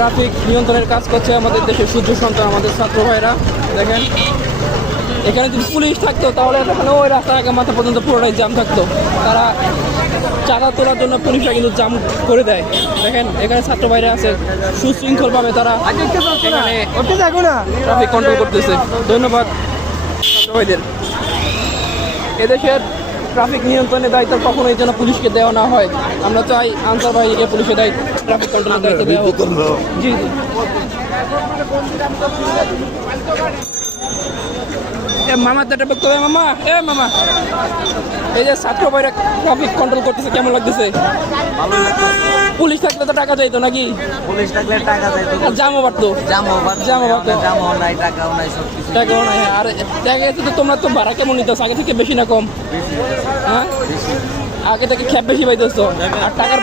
Traffic নিয়ন্ত্রণের কাজ করছে আমাদের দেশের সূর্য সন্তান, আমাদের ছাত্র ভাইরা। দেখেন এখানে যদি পুলিশ থাকতো তাহলে এখানে ওই রাস্তার আগে মাথা পর্যন্ত পুরোটাই জ্যাম থাকতো। তারা চাঁদা তোলার জন্য পুলিশরা কিন্তু জাম করে দেয়। দেখেন এখানে ছাত্র ভাইরা আছে, সুশৃঙ্খলভাবে তারা এখানে ট্রাফিক কন্ট্রোল করতেছে। ধন্যবাদ ছাত্র ভাইদের। এদেশের ট্রাফিক নিয়ন্ত্রণের দায়িত্ব কখনোই যেন পুলিশকে দেওয়া না হয়। আমরা চাই আনসার বাহিনীকে পুলিশের দায়িত্ব, ট্রাফিক কন্ট্রোলের দায়িত্ব দেওয়া হোক। জি জি। মামার দাটা বক্তব্য মামা, মামা এই যে ছাত্র ভাইরা ট্রাফিক কন্ট্রোল করতেছে কেমন লাগতেছে? পুলিশ থাকলে তো টাকা চাইতো নাকি? পুলিশ থাকলে টাকা চাইতো, জামও বাড়তো, জামও নাই, টাকাও নাই, সব কিছু টাকাও নাই। আর দেখা গেছে তো তোমরা তো ভাড়া কেমন নিতেছো আগে থেকে, বেশি না কম? হ্যাঁ, আগে থেকে খ্যাপ বেশি পাইতেছো আর টাকার